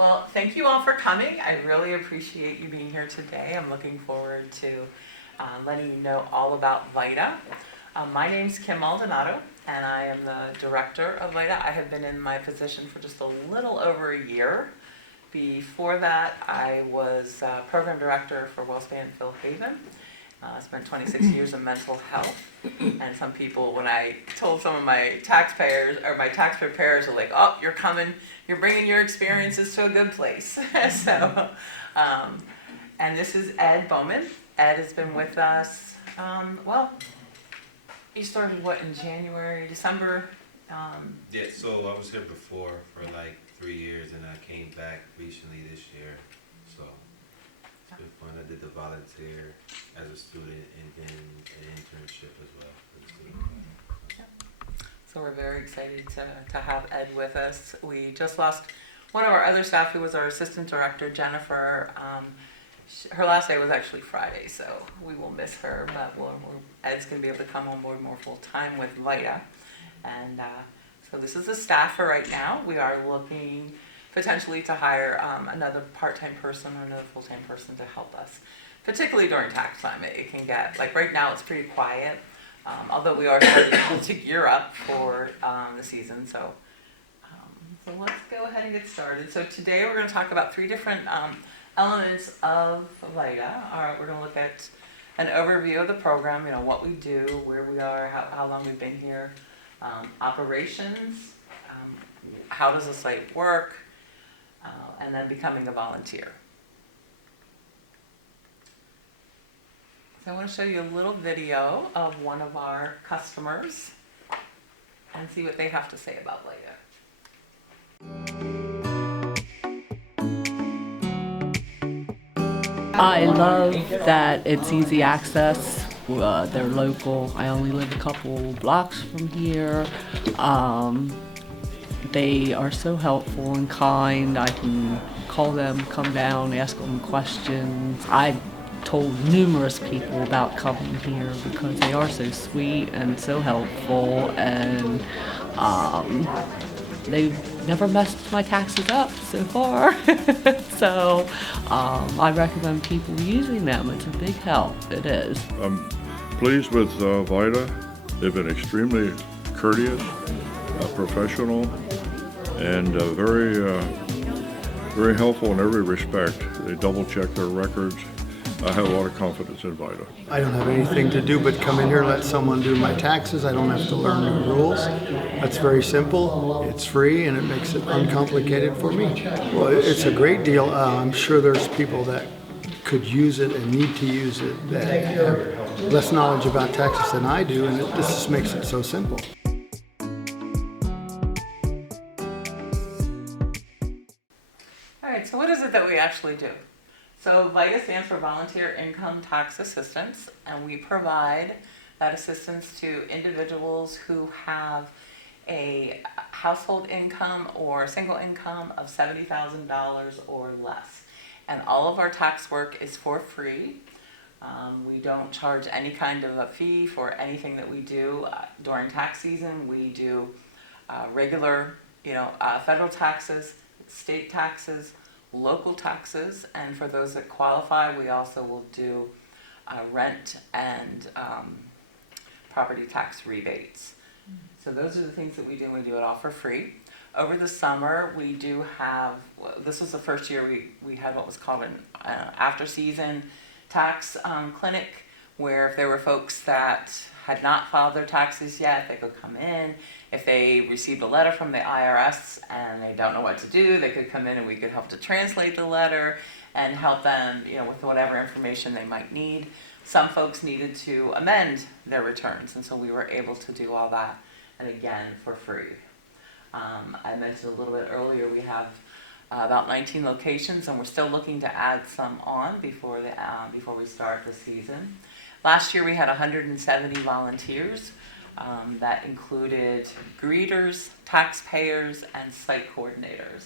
Well, thank you all for coming. I really appreciate you being here today. I'm looking forward to letting you know all about VITA. My name's Kim Maldonado, and I am the director of VITA. I have been in my position for just a little over a year. Before that, I was program director for WellSpan Phil Haven. I spent 26 years in mental health, and some people, when I told some of my taxpayers or my tax preparers, are like, "Oh, you're coming, you're bringing your experiences to a good place." So, and this is Ed Bowman. Ed has been with us. Well, he started what in January, December. Yeah, so I was here before for like 3 years, and I came back recently this year. So it's been fun. I did the volunteer as a student and then an internship as well for the student. So we're very excited to have Ed with us. We just lost one of our other staff who was our assistant director, Jennifer. Her last day was actually Friday, so we will miss her, but Ed's going to be able to come on board more full time with VITA. And so this is the staff for right now. We are looking potentially to hire another part-time person or another full-time person to help us, particularly during tax time. It can get, like right now it's pretty quiet, although we are starting to gear up for the season. So let's go ahead and get started. So today we're going to talk about 3 different elements of VITA. All right, we're going to look at an overview of the program, you know, what we do, where we are, how long we've been here, operations, how does the site work, and then becoming a volunteer. So I want to show you a little video of one of our customers and see what they have to say about VITA. I love that it's easy access. They're local. I only live a couple blocks from here. They are so helpful and kind. I can call them, come down, ask them questions. I've told numerous people about coming here because they are so sweet and so helpful, and they've never messed my taxes up so far. So I recommend people using them. It's a big help. It is. I'm pleased with VITA. They've been extremely courteous, professional, and very helpful in every respect. They double check their records. I have a lot of confidence in VITA. I don't have anything to do but come in here, let someone do my taxes. I don't have to learn new rules. That's very simple. It's free, and it makes it uncomplicated for me. Well, it's a great deal. I'm sure there's people that could use it and need to use it that have less knowledge about taxes than I do, and this just makes it so simple. All right, so what is it that we actually do? So VITA stands for Volunteer Income Tax Assistance, and we provide that assistance to individuals who have a household income or single income of $70,000 or less. And all of our tax work is for free. We don't charge any kind of a fee for anything that we do. During tax season, we do regular, federal taxes, state taxes, local taxes, and for those that qualify, we also will do rent and property tax rebates. So those are the things that we do, and we do it all for free. Over the summer, we do have, this was the first year we had what was called an after-season tax clinic, where if there were folks that had not filed their taxes yet, they could come in. If they received a letter from the IRS and they don't know what to do, they could come in and we could help to translate the letter and help them, with whatever information they might need. Some folks needed to amend their returns, and so we were able to do all that, and again, for free. I mentioned a little bit earlier, we have about 19 locations, and we're still looking to add some on before we start the season. Last year we had 170 volunteers. That included greeters, taxpayers, and site coordinators.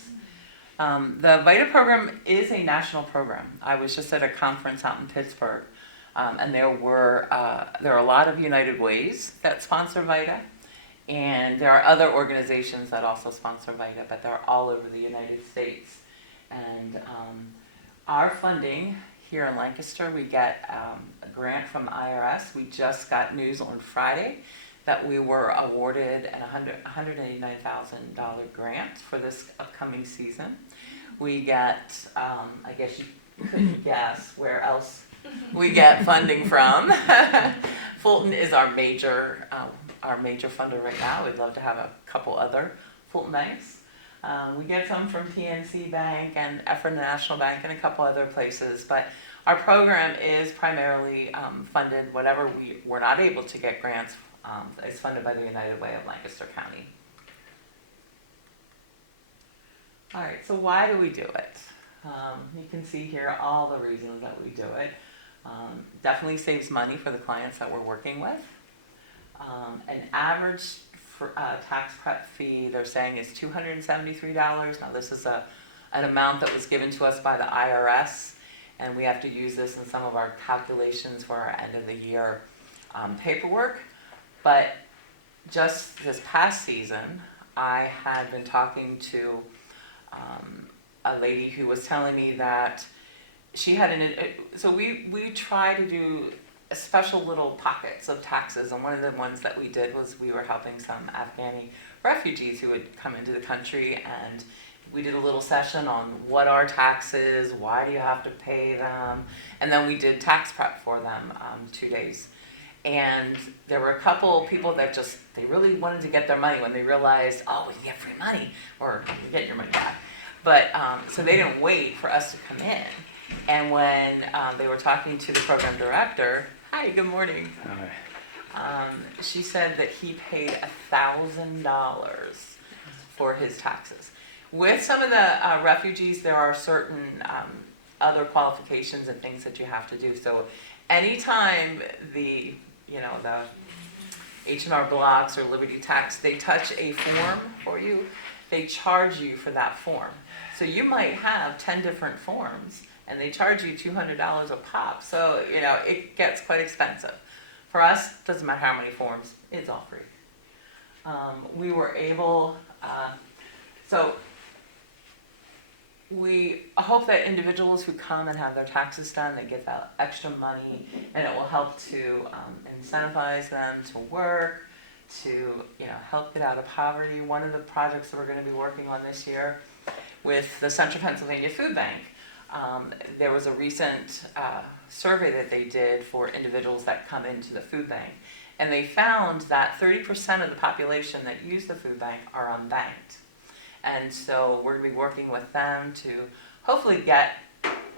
The VITA program is a national program. I was just at a conference out in Pittsburgh, and there are a lot of United Ways that sponsor VITA, and there are other organizations that also sponsor VITA, but they're all over the United States. And our funding here in Lancaster, we get a grant from the IRS. We just got news on Friday that we were awarded a $189,000 grant for this upcoming season. We get, I guess you couldn't guess where else we get funding from. Fulton is our major funder right now. We'd love to have a couple other Fulton banks. We get some from PNC Bank and National Bank and a couple other places, but our program is primarily funded, whatever we're not able to get grants, is funded by the United Way of Lancaster County. All right, so why do we do it? You can see here all the reasons that we do it. Definitely saves money for the clients that we're working with. An average tax prep fee, they're saying, is $273. Now this is an amount that was given to us by the IRS, and we have to use this in some of our calculations for our end of the year paperwork. But just this past season, I had been talking to a lady who was telling me that she had so we try to do special little pockets of taxes, and one of the ones that we did was we were helping some Afghani refugees who had come into the country, and we did a little session on what are taxes, why do you have to pay them, and then we did tax prep for them 2 days. And there were a couple people that they really wanted to get their money when they realized, oh, we can get free money, or you can get your money back. But so they didn't wait for us to come in. And when they were talking to the program director, hi, good morning. Hi. She said that he paid $1,000 for his taxes. With some of the refugees, there are certain other qualifications and things that you have to do. So anytime the H&R Blocks or Liberty Tax, they touch a form for you, they charge you for that form. So you might have 10 different forms, and they charge you $200 a pop. So, it gets quite expensive. For us, doesn't matter how many forms, it's all free. We were able, so we hope that individuals who come and have their taxes done, they get that extra money, and it will help to incentivize them to work, to help get out of poverty. One of the projects that we're going to be working on this year with the Central Pennsylvania Food Bank, there was a recent survey that they did for individuals that come into the food bank, and they found that 30% of the population that use the food bank are unbanked. And so we're going to be working with them to hopefully get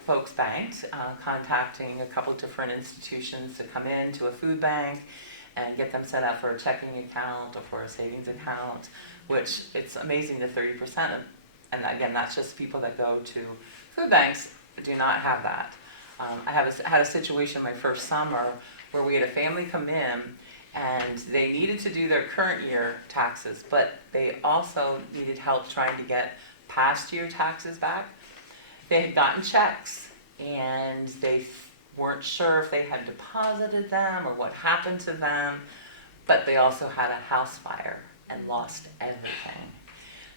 folks banked, contacting a couple different institutions to come into a food bank and get them set up for a checking account or for a savings account, which it's amazing that 30% of, and again, that's just people that go to food banks, do not have that. I had a situation my first summer where we had a family come in and they needed to do their current year taxes, but they also needed help trying to get past year taxes back. They had gotten checks and they weren't sure if they had deposited them or what happened to them, but they also had a house fire and lost everything.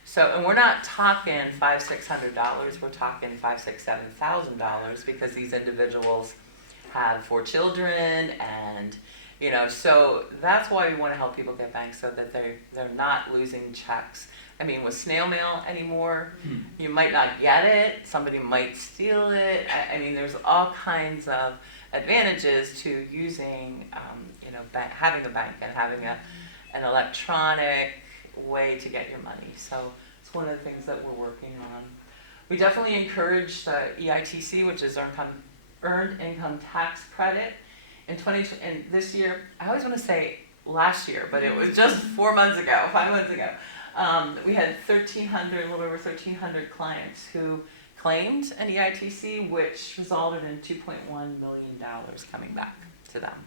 So, and we're not talking $500-600, we're talking $5,000-7,000 because these individuals have 4 children, and so that's why we want to help people get banked, so that they're not losing checks. I mean, with snail mail anymore, you might not get it, somebody might steal it. I mean, there's all kinds of advantages to using, having a bank and having an electronic way to get your money. So it's one of the things that we're working on. We definitely encourage the EITC, which is Earned Income Tax Credit. In this year, I always want to say last year, but it was just 5 months ago. We had a little over 1,300 clients who claimed an EITC, which resulted in $2.1 million coming back to them.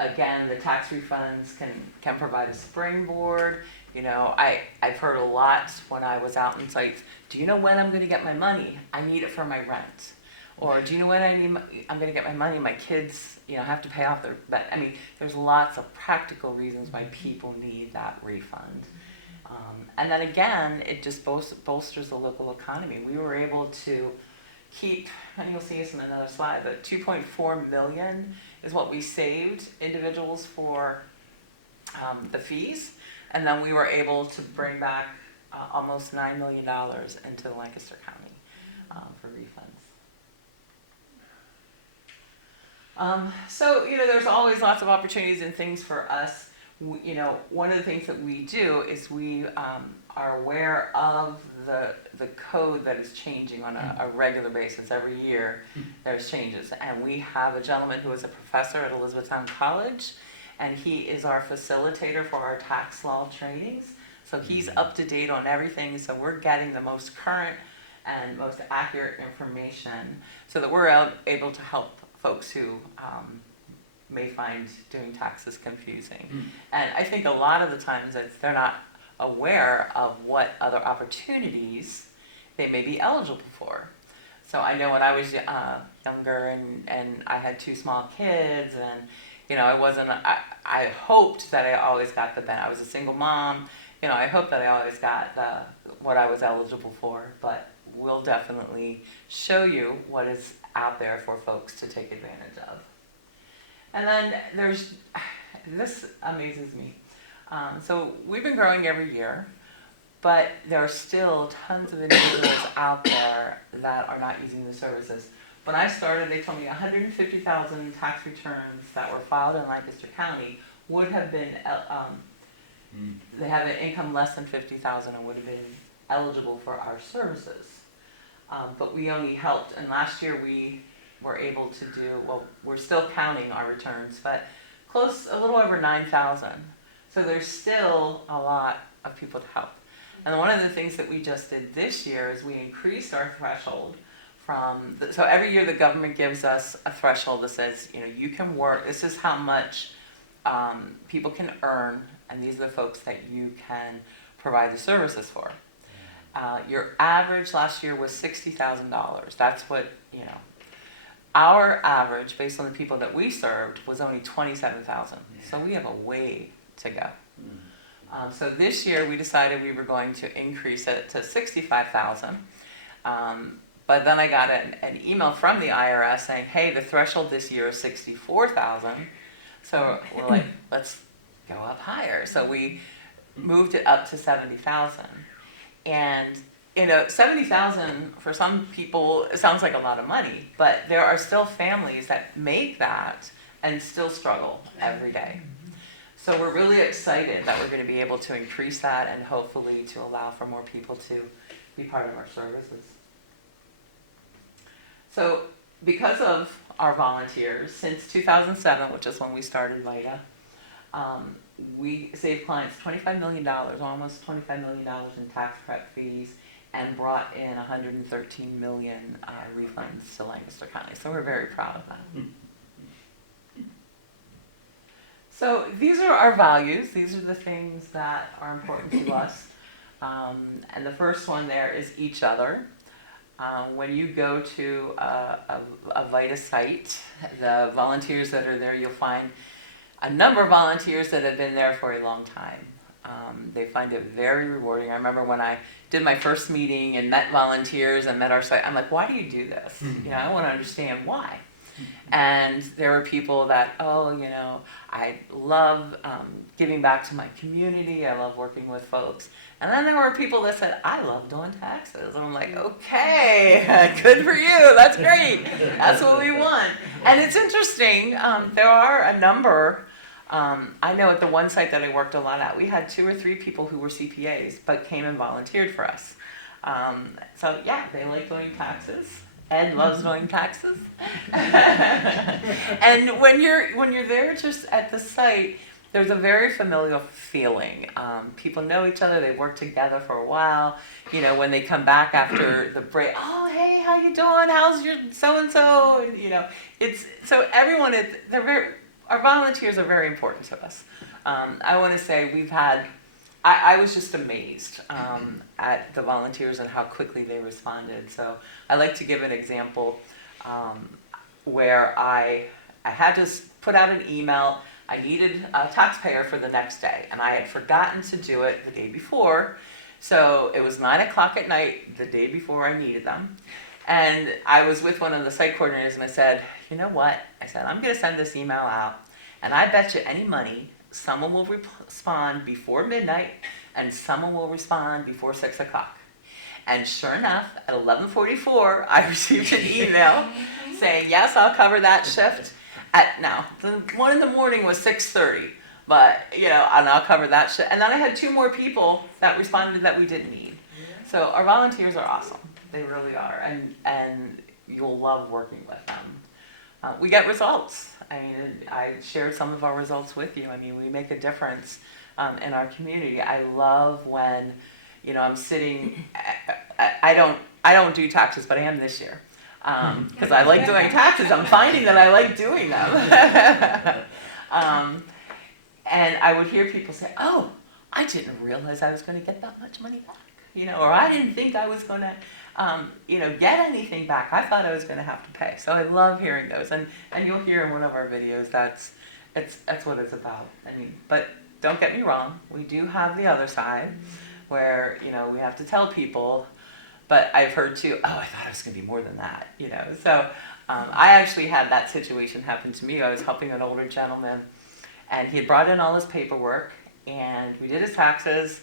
Again, the tax refunds can provide a springboard. I've heard a lot when I was out in sites, do you know when I'm going to get my money? I need it for my rent. Or do you know when I'm going to get my money? My kids, have to pay off their, but I mean, there's lots of practical reasons why people need that refund. And then again, it just bolsters the local economy. We were able to keep, and you'll see this in another slide, but 2.4 million is what we saved individuals for the fees. And then we were able to bring back almost $9 million into Lancaster County for refunds. So, there's always lots of opportunities and things for us. One of the things that we do is we are aware of the code that is changing on a regular basis. Every year there's changes. And we have a gentleman who is a professor at Elizabethtown College, and he is our facilitator for our tax law trainings. So he's up to date on everything, so we're getting the most current and most accurate information so that we're able to help folks who may find doing taxes confusing. And I think a lot of the times that they're not aware of what other opportunities they may be eligible for. So I know when I was younger and I had 2 small kids, and I hoped that I always got the benefit. I was a single mom. I hoped that I always got what I was eligible for, but we'll definitely show you what is out there for folks to take advantage of. And then this amazes me. So we've been growing every year, but there are still tons of individuals out there that are not using the services. When I started, they told me 150,000 tax returns that were filed in Lancaster County would have been, they have an income less than 50,000 and would have been eligible for our services. But we only helped, and last year we were able to do, well, we're still counting our returns, but a little over 9,000. So there's still a lot of people to help. And one of the things that we just did this year is we increased our threshold so every year the government gives us a threshold that says, you can work, this is how much people can earn, and these are the folks that you can provide the services for. Your average last year was $60,000. That's what, Our average, based on the people that we served, was only 27,000. So we have a way to go. So this year we decided we were going to increase it to 65,000. But then I got an email from the IRS saying, hey, the threshold this year is 64,000. So we're like, let's go up higher. So we moved it up to 70,000. And 70,000 for some people, it sounds like a lot of money, but there are still families that make that and still struggle every day. So we're really excited that we're going to be able to increase that and hopefully to allow for more people to be part of our services. So because of our volunteers, since 2007, which is when we started VITA, we saved clients $25 million, almost $25 million in tax prep fees, and brought in 113 million refunds to Lancaster County. So we're very proud of that. So these are our values. These are the things that are important to us. And the first one there is each other. When you go to a VITA site, the volunteers that are there, you'll find a number of volunteers that have been there for a long time. They find it very rewarding. I remember when I did my first meeting and met volunteers and met our site, I'm like, why do you do this? I want to understand why. And there were people that, I love giving back to my community. I love working with folks. And then there were people that said, I love doing taxes. And I'm like, okay, good for you. That's great. That's what we want. And it's interesting. There are a number. I know at the one site that I worked a lot at, we had 2 or 3 people who were CPAs but came and volunteered for us. So yeah, they like doing taxes. Ed loves doing taxes. And when you're there just at the site, there's a very familiar feeling. People know each other. They've worked together for a while. When they come back after the break, oh, hey, how you doing? How's your so-and-so? It's so everyone, our volunteers are very important to us. I want to say I was just amazed at the volunteers and how quickly they responded. So I like to give an example where I had to put out an email. I needed a taxpayer for the next day, and I had forgotten to do it the day before. So it was 9 o'clock at night the day before I needed them. And I was with one of the site coordinators, and I said, you know what? I said, I'm going to send this email out, and I bet you any money someone will respond before midnight, and someone will respond before 6 o'clock. And sure enough, at 11:44, I received an email saying, yes, I'll cover that shift. Now, the one in the morning was 6:30, but, and I'll cover that shift. And then I had 2 more people that responded that we didn't need. So our volunteers are awesome. They really are. And you'll love working with them. We get results. I mean, I shared some of our results with you. I mean, we make a difference in our community. I love when, I'm sitting, I don't do taxes, but I am this year. Because I like doing taxes. I'm finding that I like doing them. And I would hear people say, oh, I didn't realize I was going to get that much money back. Or I didn't think I was going to, get anything back. I thought I was going to have to pay. So I love hearing those. And you'll hear in one of our videos that's what it's about. I mean, but don't get me wrong. We do have the other side where, we have to tell people. But I've heard too, oh, I thought it was going to be more than that, So I actually had that situation happen to me. I was helping an older gentleman, and he had brought in all his paperwork, and we did his taxes.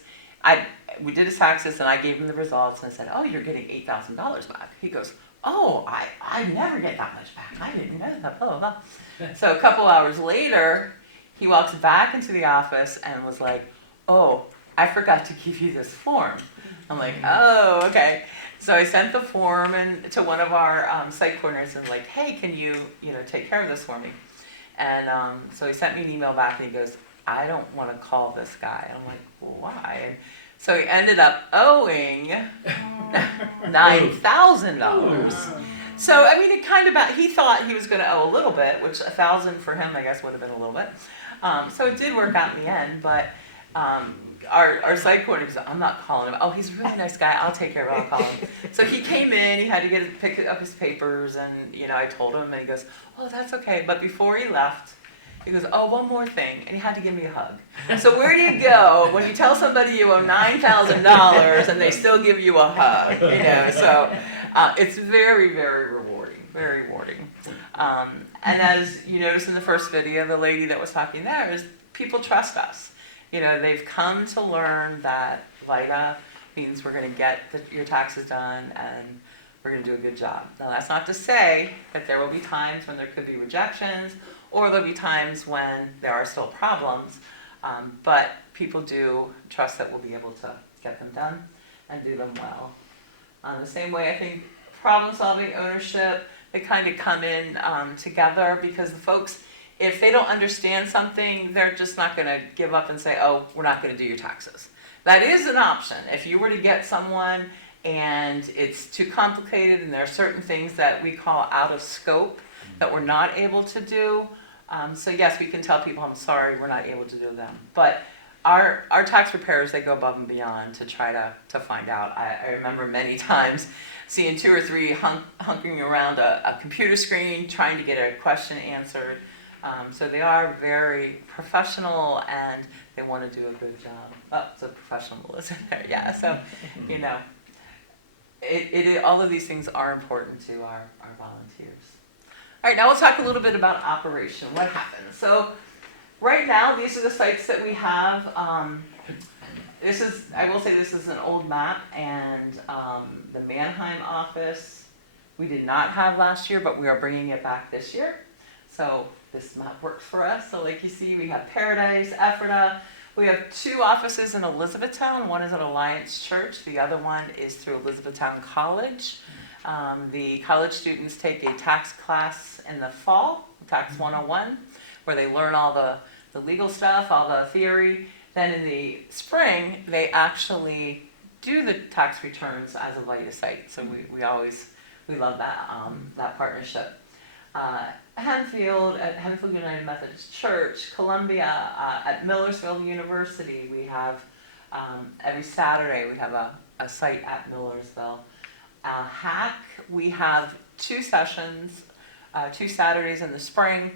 We did his taxes, and I gave him the results, and I said, oh, you're getting $8,000 back. He goes, oh, I never get that much back. I didn't know that, blah, blah, blah. So a couple hours later, he walks back into the office and was like, oh, I forgot to give you this form. I'm like, oh, okay. So I sent the form to one of our site coordinators and like, hey, can you, take care of this for me? And so he sent me an email back and he goes, I don't want to call this guy. And I'm like, well, why? And so he ended up owing $9,000. So, I mean, he thought he was going to owe a little bit, which $1,000 for him, I guess, would have been a little bit. So it did work out in the end, but our site coordinator said, I'm not calling him. Oh, he's a really nice guy. I'll take care of it. I'll call him. So he came in. He had to pick up his papers, and I told him, and he goes, oh, that's okay. But before he left, he goes, oh, one more thing, and he had to give me a hug. So where do you go when you tell somebody you owe $9,000 and they still give you a hug? So it's very, very rewarding, very rewarding. And as you noticed in the first video, the lady that was talking there is people trust us. They've come to learn that VITA means we're going to get your taxes done and we're going to do a good job. Now, that's not to say that there will be times when there could be rejections or there'll be times when there are still problems, but people do trust that we'll be able to get them done and do them well. The same way, I think problem-solving, ownership, they kind of come in together because the folks, if they don't understand something, they're just not going to give up and say, oh, we're not going to do your taxes. That is an option. If you were to get someone and it's too complicated and there are certain things that we call out of scope that we're not able to do, so yes, we can tell people, I'm sorry, we're not able to do them. But our tax preparers, they go above and beyond to try to find out. I remember many times seeing 2 or 3 hunking around a computer screen trying to get a question answered. So they are very professional and they want to do a good job. Oh, so professionalism there, yeah. So, all of these things are important to our volunteers. All right, now we'll talk a little bit about operation. What happens? So right now, these are the sites that we have. I will say this is an old map, and the Mannheim office we did not have last year, but we are bringing it back this year. So this map works for us. So like you see, we have Paradise, Ephrata. We have 2 offices in Elizabethtown. One is at Alliance Church. The other one is through Elizabethtown College. The college students take a tax class in the fall, Tax 101, where they learn all the legal stuff, all the theory. Then in the spring, they actually do the tax returns as a VITA site. So we love that partnership. Henfield, at Henfield United Methodist Church, Columbia, at Millersville University, we have every Saturday we have a site at Millersville. Hack, we have 2 sessions, 2 Saturdays in the spring,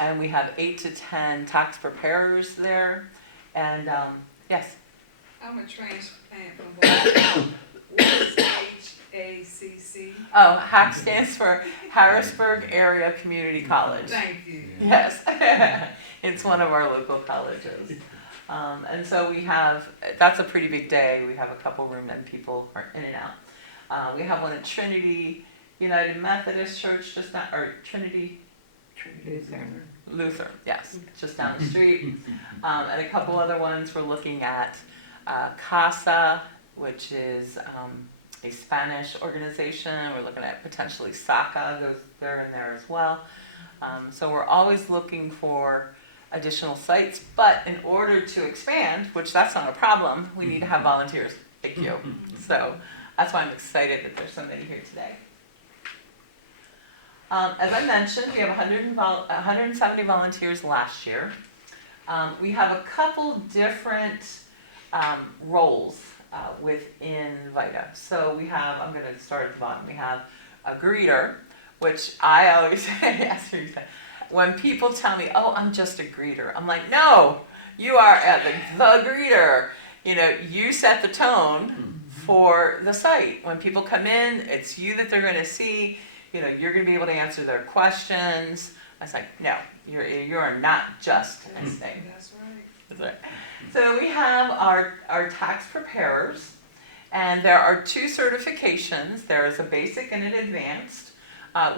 and we have 8 to 10 tax preparers there. And yes, I'm a transplant from Boston. What is HACC? oh, HAC stands for Harrisburg Area Community College. Thank you. Yes, it's one of our local colleges. And so we have, that's a pretty big day. We have a couple room and people are in and out. We have one at Trinity United Methodist Church, just down, or Trinity Luther, yes, just down the street. And a couple other ones we're looking at. CASA, which is a Spanish organization. We're looking at potentially SACA, goes there and there as well. So we're always looking for additional sites, but in order to expand, which that's not a problem, we need to have volunteers. Thank you. So that's why I'm excited that there's so many here today. As I mentioned, we have 170 volunteers last year. We have a couple different roles within VITA. So we have, I'm going to start at the bottom, we have a greeter, which I always ask you, when people tell me, oh, I'm just a greeter, I'm like, no, you are the greeter. You know, you set the tone for the site. When people come in, it's you that they're going to see. You know, you're going to be able to answer their questions. I was like, no, you are not just anything. That's right. That's right. So we have our tax preparers, and there are 2 certifications. There is a basic and an advanced.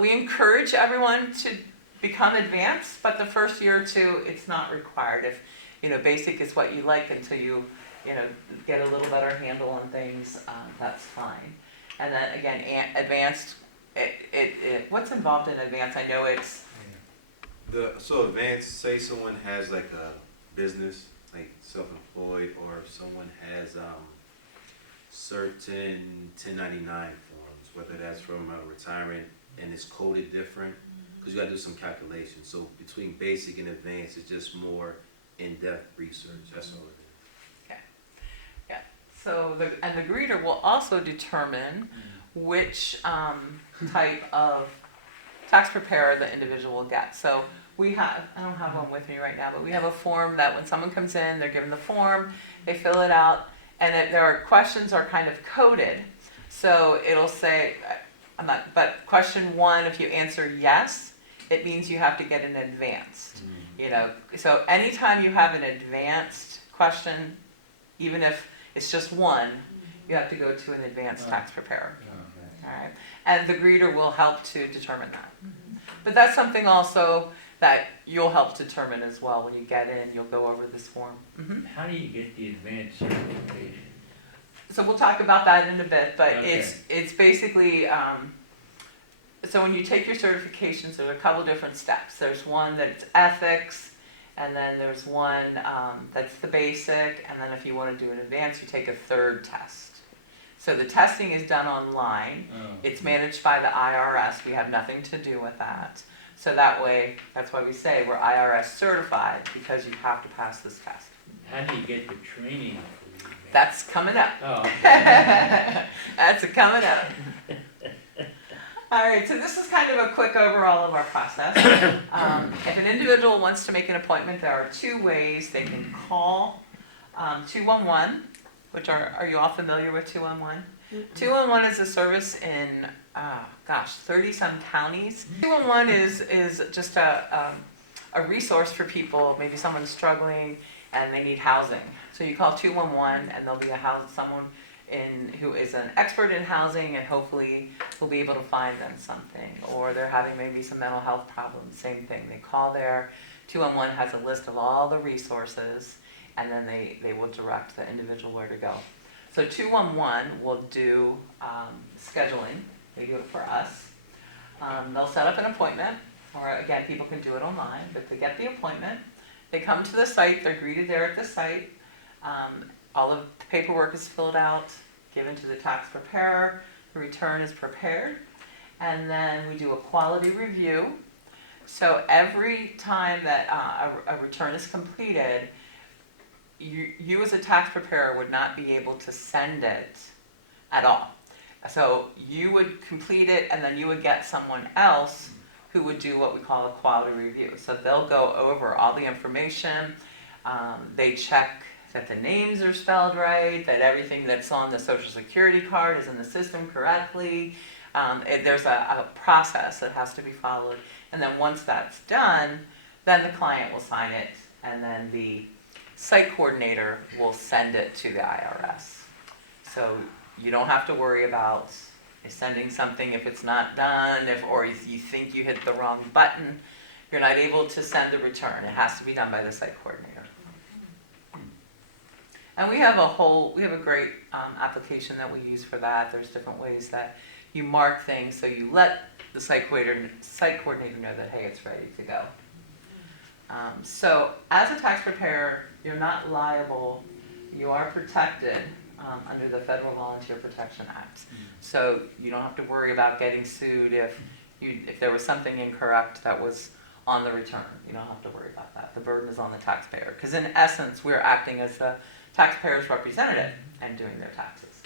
We encourage everyone to become advanced, but the first year or 2, it's not required. If, you know, basic is what you like until you know, get a little better handle on things, that's fine. And then again, advanced, what's involved in advanced? I know it's... So advanced, say someone has like a business, like self-employed, or if someone has certain 1099 forms, whether that's from a retirement and it's coded different, because you got to do some calculations. So between basic and advanced, it's just more in-depth research. That's all it is. Yeah. So the greeter will also determine which type of tax preparer the individual will get. So we have, I don't have one with me right now, but we have a form that when someone comes in, they're given the form, they fill it out, and there are questions are kind of coded. So it'll say, but question 1, if you answer yes, it means you have to get an advanced. You know, so anytime you have an advanced question, even if it's just 1, you have to go to an advanced tax preparer. All right, and the greeter will help to determine that. But that's something also that you'll help determine as well. When you get in, you'll go over this form. How do you get the advanced certification? So we'll talk about that in a bit, but Okay. it's basically, so when you take your certifications, there's a couple different steps. There's one that's ethics, and then there's one that's the basic, and then if you want to do an advanced, you take a 3rd test. So the testing is done online. Oh. It's managed by the IRS. We have nothing to do with that. So that way, that's why we say we're IRS certified, because you have to pass this test. How do you get the training for the advanced? That's coming up. Oh, okay. That's coming up. All right, so this is kind of a quick overall of our process. If an individual wants to make an appointment, there are 2 ways. They can call 211, which are you all familiar with 211? 211 is a service in, 30-some counties. 211 is just a resource for people. Maybe someone's struggling and they need housing. So you call 211 and there'll be someone who is an expert in housing, and hopefully will be able to find them something. Or they're having maybe some mental health problems, same thing. They call there. 211 has a list of all the resources, and then they will direct the individual where to go. So 211 will do scheduling. They do it for us. They'll set up an appointment, or again, people can do it online, but they get the appointment. They come to the site, they're greeted there at the site. All of the paperwork is filled out, given to the tax preparer. The return is prepared. And then we do a quality review. So every time that a return is completed, you as a tax preparer would not be able to send it at all. So you would complete it, and then you would get someone else who would do what we call a quality review. So they'll go over all the information, they check that the names are spelled right, that everything that's on the Social Security card is in the system correctly. There's a process that has to be followed. And then once that's done, then the client will sign it, and then the site coordinator will send it to the IRS. So you don't have to worry about sending something if it's not done, or if you think you hit the wrong button. You're not able to send the return. It has to be done by the site coordinator. And we have a great application that we use for that. There's different ways that you mark things, so you let the site coordinator know that, hey, it's ready to go. So as a tax preparer, you're not liable. You are protected under the Federal Volunteer Protection Act. So you don't have to worry about getting sued if there was something incorrect that was on the return. You don't have to worry about that. The burden is on the taxpayer, because in essence, we're acting as the taxpayer's representative and doing their taxes.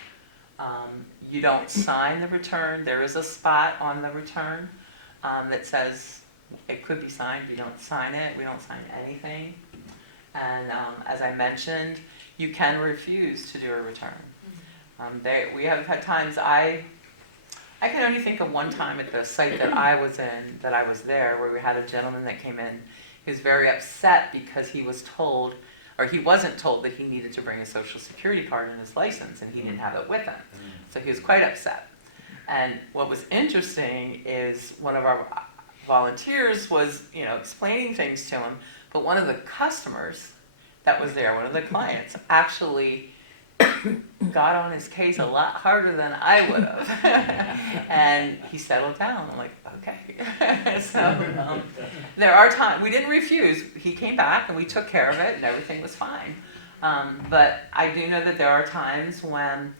You don't sign the return. There is a spot on the return that says it could be signed. You don't sign it. We don't sign anything. And as I mentioned, you can refuse to do a return. We have had times, I can only think of one time at the site that I was in, that I was there, where we had a gentleman that came in. He was very upset because he was told, or he wasn't told, that he needed to bring a Social Security card and his license, and he didn't have it with him. So he was quite upset. And what was interesting is one of our volunteers was, explaining things to him, but one of the customers that was there, one of the clients, actually got on his case a lot harder than I would have. And he settled down. I'm like, okay. So there are times, we didn't refuse. He came back and we took care of it and everything was fine. But I do know that there are times when,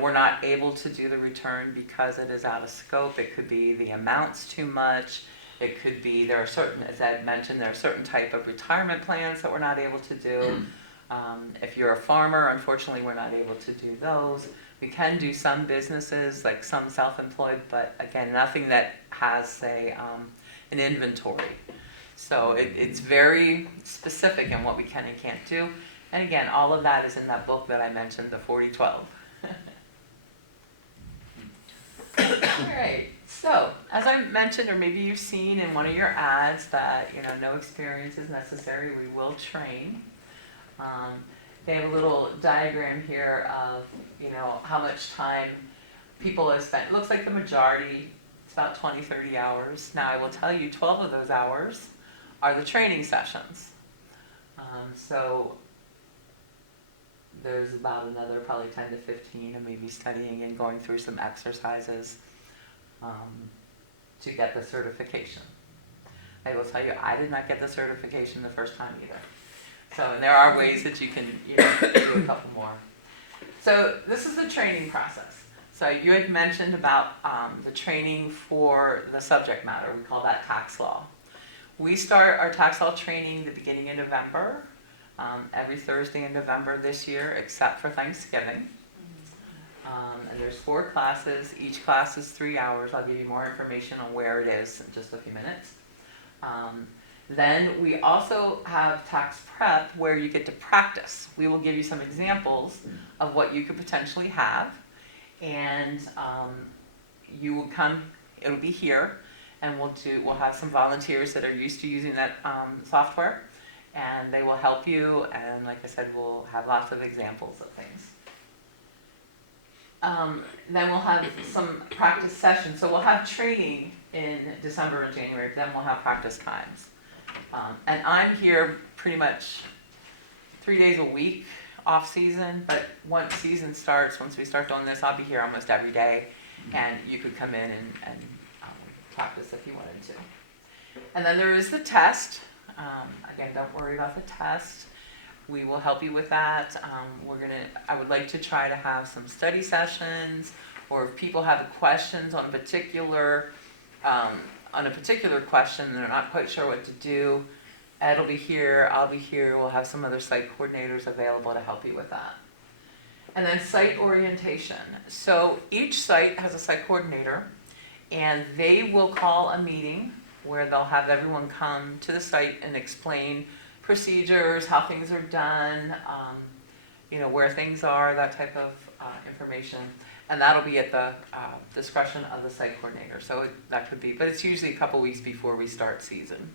we're not able to do the return because it is out of scope. It could be the amount's too much. It could be, there are certain, as I mentioned, there are certain type of retirement plans that we're not able to do. If you're a farmer, unfortunately, we're not able to do those. We can do some businesses, like some self-employed, but again, nothing that has an inventory. So it's very specific in what we can and can't do. And again, all of that is in that book that I mentioned, the 4012. All right. So, as I mentioned, or maybe you've seen in one of your ads that, no experience is necessary, we will train. They have a little diagram here of, how much time people have spent. It looks like the majority, it's about 20, 30 hours. Now, I will tell you 12 of those hours are the training sessions. So, there's about another probably 10 to 15 of maybe studying and going through some exercises to get the certification. I will tell you, I did not get the certification the first time either. So, and there are ways that you can do a couple more. So this is the training process. So you had mentioned about the training for the subject matter. We call that tax law. We start our tax law training the beginning of November, every Thursday in November this year, except for Thanksgiving. And there's 4 classes. Each class is 3 hours. I'll give you more information on where it is in just a few minutes. Then we also have tax prep where you get to practice. We will give you some examples of what you could potentially have. And you will come, it'll be here, and we'll have some volunteers that are used to using that software. And they will help you, and like I said, we'll have lots of examples of things. Then we'll have some practice sessions. So we'll have training in December and January, then we'll have practice times. And I'm here pretty much 3 days a week off season, but once season starts, once we start doing this, I'll be here almost every day, and you could come in and practice if you wanted to. And then there is the test. Again, don't worry about the test. We will help you with that. I would like to try to have some study sessions, or if people have questions on a particular question and they're not quite sure what to do, Ed will be here, I'll be here, we'll have some other site coordinators available to help you with that. And then site orientation. So each site has a site coordinator, and they will call a meeting where they'll have everyone come to the site and explain procedures, how things are done, where things are, that type of information. And that'll be at the discretion of the site coordinator. So that could be, but it's usually a couple weeks before we start season.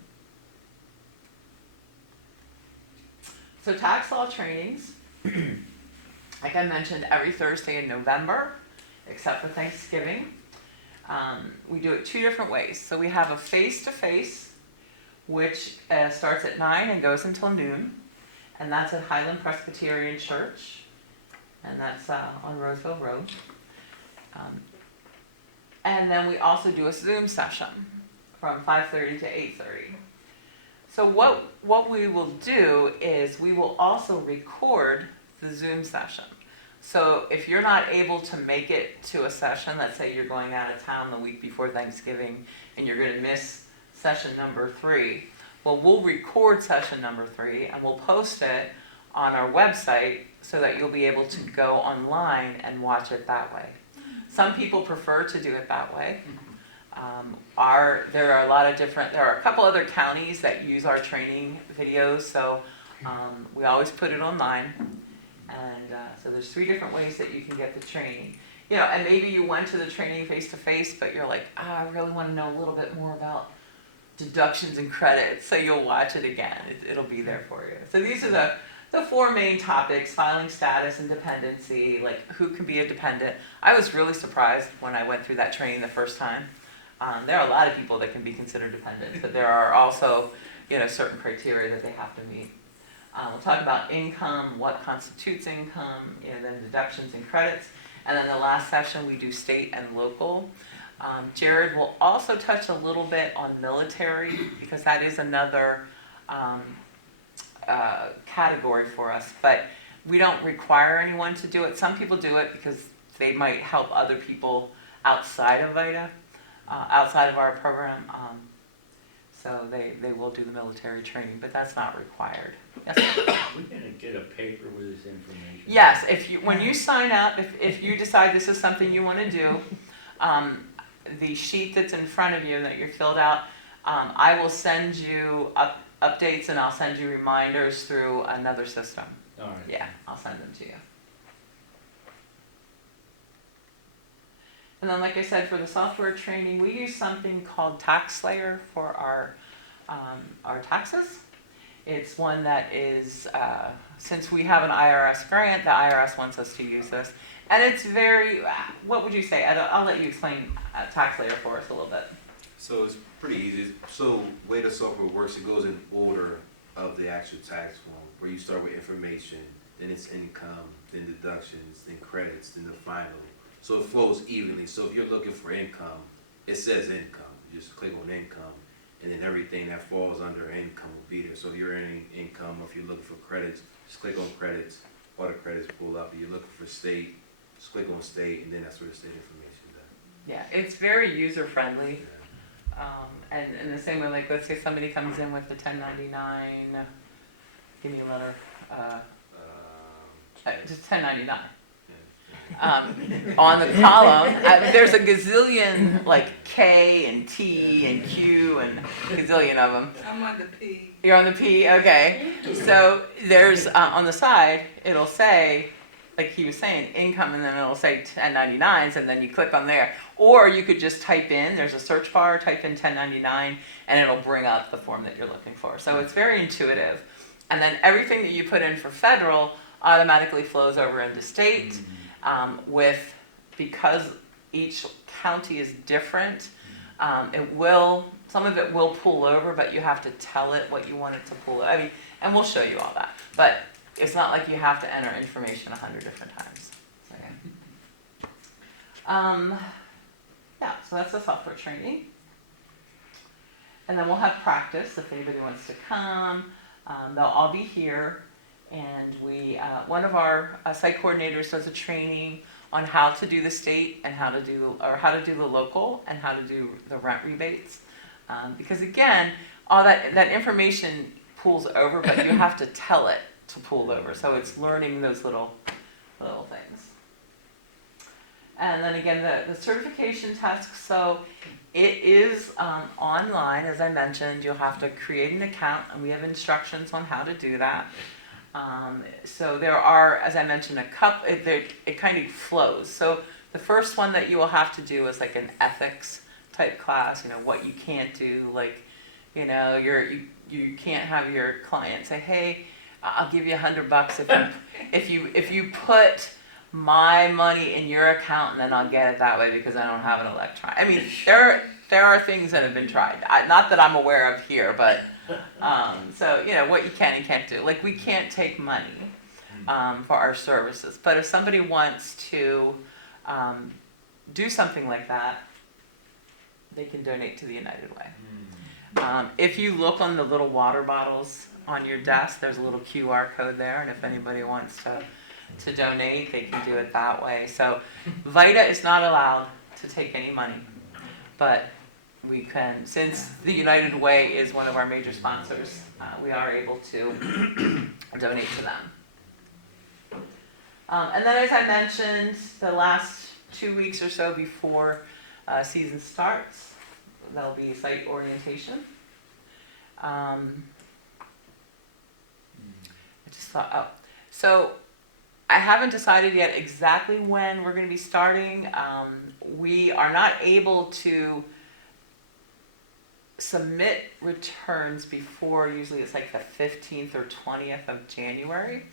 So tax law trainings, like I mentioned, every Thursday in November, except for Thanksgiving. We do it 2 different ways. So we have a face-to-face, which starts at 9 and goes until noon. And that's at Highland Presbyterian Church. And that's on Roseville Road. And then we also do a Zoom session from 5:30 to 8:30. So what we will do is we will also record the Zoom session. So if you're not able to make it to a session, let's say you're going out of town the week before Thanksgiving and you're going to miss session number 3, well, we'll record session number 3 and we'll post it on our website so that you'll be able to go online and watch it that way. Some people prefer to do it that way. There are a couple other counties that use our training videos, so we always put it online. And so there's 3 different ways that you can get the training. And maybe you went to the training face-to-face, but you're like, I really want to know a little bit more about deductions and credits, so you'll watch it again. It'll be there for you. So these are the 4 main topics: filing status and dependency, like who can be a dependent. I was really surprised when I went through that training the first time. There are a lot of people that can be considered dependents, but there are also certain criteria that they have to meet. We'll talk about income, what constitutes income, then deductions and credits. And then the last session we do state and local. Jared will also touch a little bit on military, because that is another category for us. But we don't require anyone to do it. Some people do it because they might help other people outside of VITA, outside of our program. So they will do the military training, but that's not required. Yes? We're gonna get a paper with this information. Yes, when you sign up, if you decide this is something you want to do, the sheet that's in front of you that you're filled out, I will send you updates and I'll send you reminders through another system. All right. Yeah, I'll send them to you. And then, like I said, for the software training, we use something called TaxSlayer for our taxes. It's one that is, since we have an IRS grant, the IRS wants us to use this. And it's very, what would you say? I'll let you explain TaxSlayer for us a little bit. So it's pretty easy. So the way the software works, it goes in order of the actual tax form, where you start with information, then it's income, then deductions, then credits, then the final. So it flows evenly. So if you're looking for income, it says income. You just click on income, and then everything that falls under income will be there. So if you're earning income, or if you're looking for credits, just click on credits. All the credits pull up. If you're looking for state, just click on state, and then that's where the state information is at. Yeah, it's very user-friendly. And in the same way, like, let's say somebody comes in with the 1099, give me a letter, just 1099. On the column, there's a gazillion, like, K and T and Q and a gazillion of them. I'm on the P. You're on the P, okay. So there's, on the side, it'll say, like he was saying, income, and then it'll say 1099s, and then you click on there. Or you could just type in, there's a search bar, type in 1099, and it'll bring up the form that you're looking for. So it's very intuitive. And then everything that you put in for federal automatically flows over into state. Because each county is different, some of it will pull over, but you have to tell it what you want it to pull. And we'll show you all that. But it's not like you have to enter information 100 different times. So, so that's the software training. And then we'll have practice if anybody wants to come. They'll all be here. And one of our site coordinators does a training on how to do the state and how to do the local and how to do the rent rebates. Because again, all that information pulls over, but you have to tell it to pull over. So it's learning those little things. And then again, the certification test, so it is online, as I mentioned. You'll have to create an account, and we have instructions on how to do that. So there are, as I mentioned, it kind of flows. So the first one that you will have to do is like an ethics type class, what you can't do, like, you can't have your client say, hey, I'll give you $100 if you put my money in your account, and then I'll get it that way because I don't have an electronic. I mean, there are things that have been tried. Not that I'm aware of here, but so what you can and can't do. Like, we can't take money for our services, but if somebody wants to do something like that, they can donate to the United Way. If you look on the little water bottles on your desk, there's a little QR code there, and if anybody wants to donate, they can do it that way. So VITA is not allowed to take any money, but we can, since the United Way is one of our major sponsors, we are able to donate to them. And then, as I mentioned, the last 2 weeks or so before season starts, there'll be site orientation. I just thought, so I haven't decided yet exactly when we're going to be starting. We are not able to submit returns before, usually it's like the 15th or 20th of January,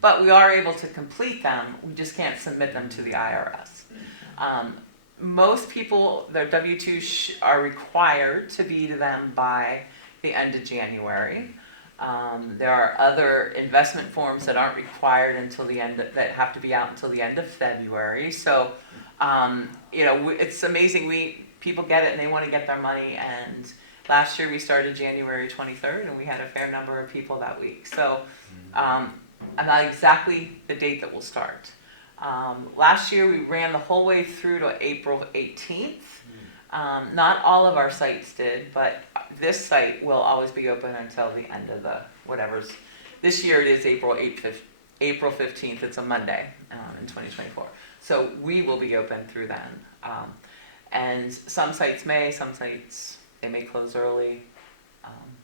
but we are able to complete them. We just can't submit them to the IRS. Most people, their W-2s are required to be to them by the end of January. There are other investment forms that aren't required until the end, that have to be out until the end of February. So, it's amazing. People get it and they want to get their money. And last year we started January 23rd, and we had a fair number of people that week. So, about exactly the date that we'll start. Last year we ran the whole way through to April 18th. Not all of our sites did, but this site will always be open until the end of the whatever's. This year it is April 15th. It's a Monday in 2024. So we will be open through then. And some sites some sites they may close early.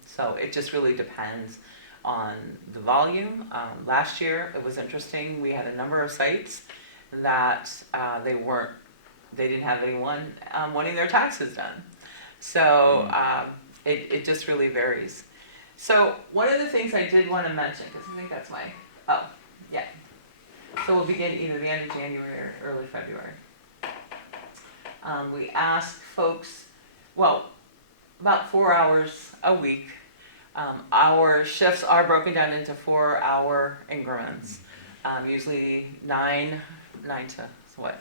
So it just really depends on the volume. Last year it was interesting. We had a number of sites that they didn't have anyone wanting their taxes done. So it just really varies. So one of the things I did want to mention, because I think that's so we'll begin either the end of January or early February. We asked folks, about 4 hours a week. Our shifts are broken down into 4-hour increments. Usually 9 to what?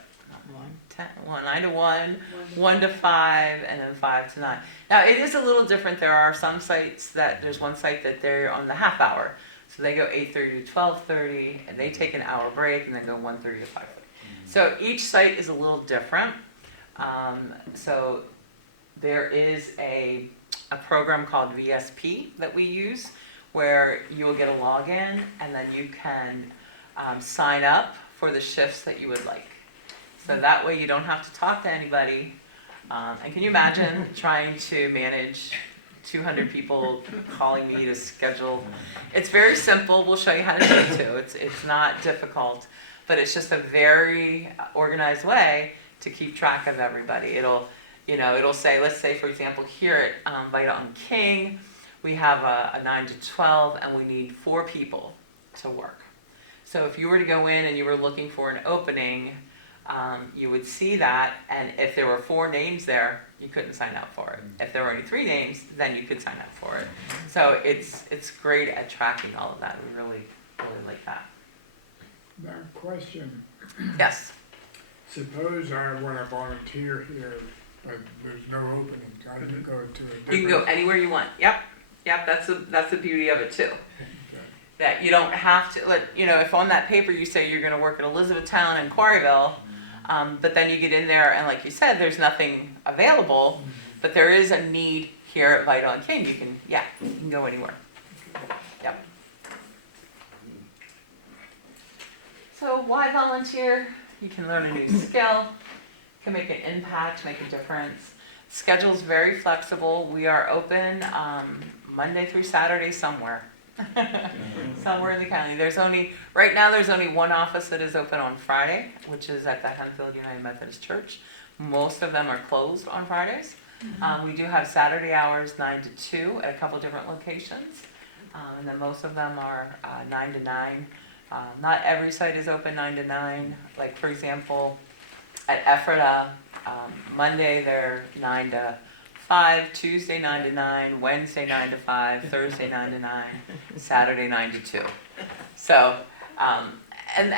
9 to 1, 1 to 5, and then 5 to 9. Now it is a little different. There are some sites there's one site that they're on the half hour. So they go 8:30 to 12:30, and they take an hour break, and then go 1:30 to 5:30. So each site is a little different. So there is a program called VSP that we use, where you will get a login, and then you can sign up for the shifts that you would like. So that way you don't have to talk to anybody. And can you imagine trying to manage 200 people calling me to schedule? It's very simple. We'll show you how to do it too. It's not difficult, but it's just a very organized way to keep track of everybody. It'll say, let's say for example here at VITA on King, we have a 9 to 12, and we need 4 people to work. So if you were to go in and you were looking for an opening, you would see that, and if there were 4 names there, you couldn't sign up for it. If there were only 3 names, then you could sign up for it. So it's great at tracking all of that. We really, really like that. Now, question. Yes. Suppose I want to volunteer here, but there's no opening. I can go to a different... You can go anywhere you want. Yep. That's the beauty of it too. That you don't have to, if on that paper you say you're going to work in Elizabethtown and Quarryville, but then you get in there and like you said, there's nothing available, but there is a need here at VITA on King. You can go anywhere. Yep. So why volunteer? You can learn a new skill. can make an impact, make a difference. Schedule's very flexible. We are open Monday through Saturday somewhere. Somewhere in the county. Right now there's only one office that is open on Friday, which is at the Henfield United Methodist Church. Most of them are closed on Fridays. We do have Saturday hours 9 to 2 at a couple different locations. And then most of them are 9 to 9. Not every site is open 9 to 9. Like for example, at Ephrata, Monday they're 9 to 5, Tuesday 9 to 9, Wednesday 9 to 5, Thursday 9 to 9, Saturday 9 to 2. So, and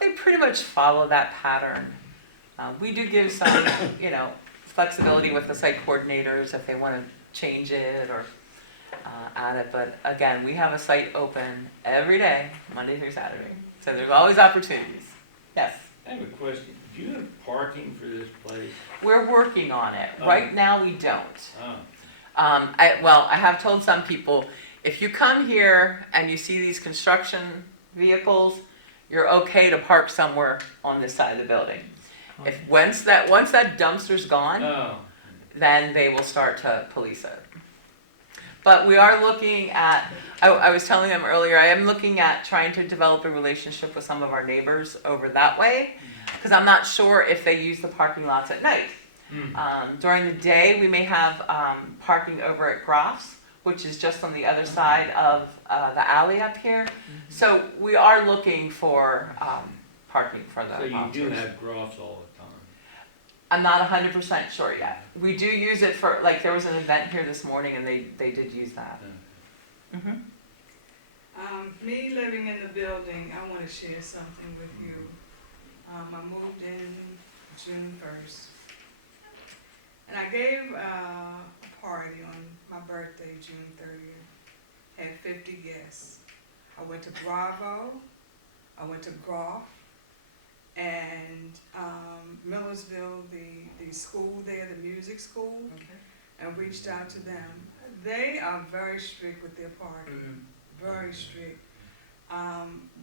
they pretty much follow that pattern. We do give some, flexibility with the site coordinators if they want to change it or add it. But again, we have a site open every day, Monday through Saturday. So there's always opportunities. Yes? I have a question. Do you have parking for this place? We're working on it. Oh. Right now we don't. Oh, I have told some people, if you come here and you see these construction vehicles, you're okay to park somewhere on this side of the building. If once that dumpster's gone, oh, then they will start to police it. But we are looking at, I was telling them earlier, I am looking at trying to develop a relationship with some of our neighbors over that way, because I'm not sure if they use the parking lots at night. During the day, we may have parking over at Groff's, which is just on the other side of the alley up here. So we are looking for parking for the so you do volunteers. have Groff's all the time? I'm not 100% sure yet. We do use it for, like, there was an event here this morning and they did use that. Mm-hmm. Me living in the building, I want to share something with you. I moved in June 1st. And I gave a party on my birthday, June 30th. Had 50 guests. I went to Bravo, I went to Groff, and Millersville, the school there, the music school, and reached out to them. They are very strict with their parking, very strict.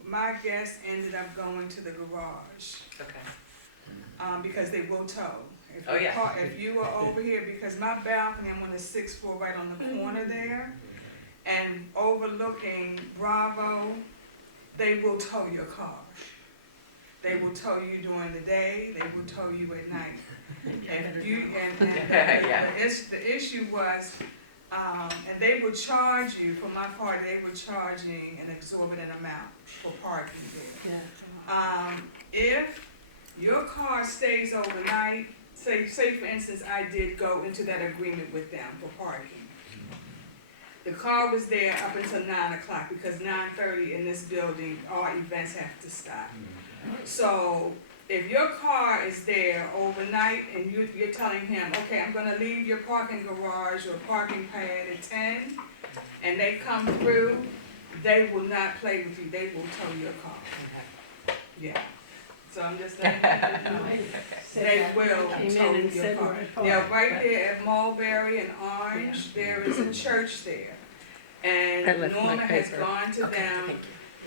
My guests ended up going to the garage because they will tow. If you are over here, because my balcony, I'm on the 6th floor right on the corner there, and overlooking Bravo, they will tow your car. They will tow you during the day, they will tow you at night. The issue was, and they would charge you, for my part, they were charging an exorbitant amount for parking there. If your car stays overnight, say for instance, I did go into that agreement with them for parking. The car was there up until 9 o'clock because 9:30 in this building, all events have to stop. So if your car is there overnight and you're telling him, okay, I'm gonna leave your parking garage or parking pad at 10, and they come through, they will not play with you, they will tow your car. Yeah. So I'm just letting you know, they will tow your car. Yeah, right there at Mulberry and Orange, there is a church there. And Norma has gone to them.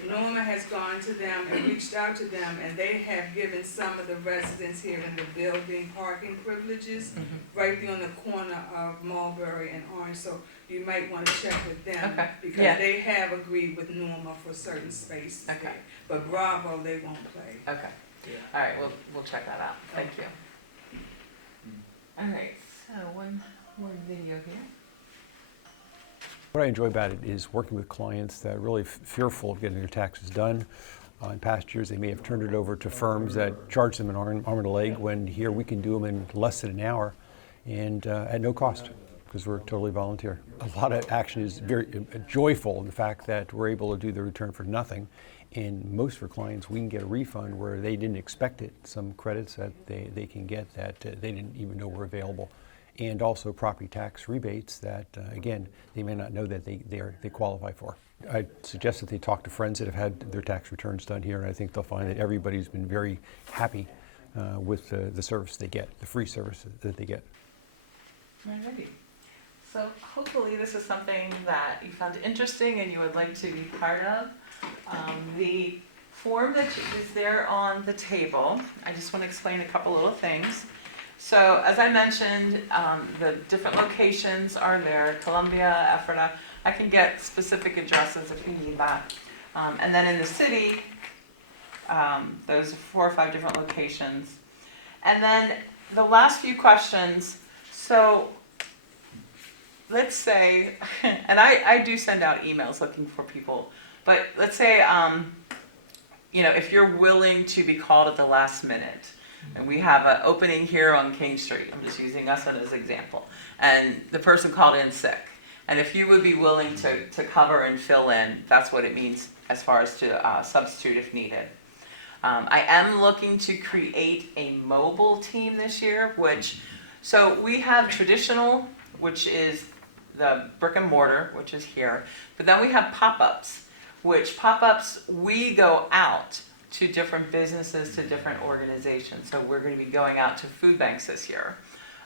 Norma has gone to them and reached out to them, and they have given some of the residents here in the building parking privileges right there on the corner of Mulberry and Orange. So you might want to check with them because they have agreed with Norma for certain spaces there. But Bravo, they won't play. Okay. All right, we'll check that out. Thank you. All right, so one more video here. What I enjoy about it is working with clients that are really fearful of getting their taxes done. In past years, they may have turned it over to firms that charge them an arm and a leg, when here we can do them in less than an hour and at no cost, because we're totally volunteer. A lot of action is very joyful in the fact that we're able to do the return for nothing. And most of our clients, we can get a refund where they didn't expect it, some credits that they can get that they didn't even know were available. And also property tax rebates that, again, they may not know that they qualify for. I suggest that they talk to friends that have had their tax returns done here, and I think they'll find that everybody's been very happy with the service they get, the free service that they get. Alrighty. So hopefully this is something that you found interesting and you would like to be part of. The form that is there on the table, I just want to explain a couple little things. So as I mentioned, the different locations are there, Columbia, Ephrata. I can get specific addresses if you need that. And then in the city, those 4 or 5 different locations. And then the last few questions, so let's say, and I do send out emails looking for people, but let's say, if you're willing to be called at the last minute, and we have an opening here on King Street, I'm just using us as an example, and the person called in sick, and if you would be willing to cover and fill in, that's what it means as far as to substitute if needed. I am looking to create a mobile team this year, so we have traditional, which is the brick and mortar, which is here, but then we have pop-ups, we go out to different businesses, to different organizations. So we're going to be going out to food banks this year.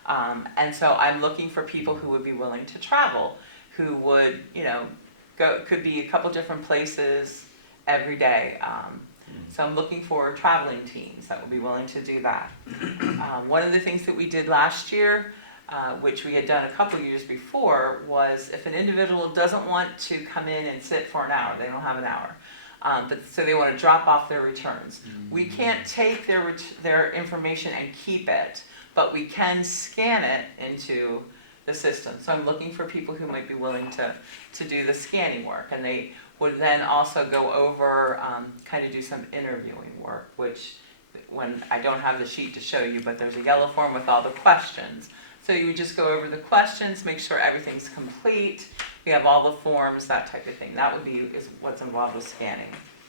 And so I'm looking for people who would be willing to travel, who would, could be a couple different places every day. So I'm looking for traveling teams that would be willing to do that. One of the things that we did last year, which we had done a couple years before, was if an individual doesn't want to come in and sit for an hour, they don't have an hour, so they want to drop off their returns. We can't take their information and keep it, but we can scan it into the system. So I'm looking for people who might be willing to do the scanning work, and they would then also go over, kind of do some interviewing work, which when I don't have the sheet to show you, but there's a yellow form with all the questions. So you would just go over the questions, make sure everything's complete. We have all the forms, that type of thing. That would be is what's involved with scanning.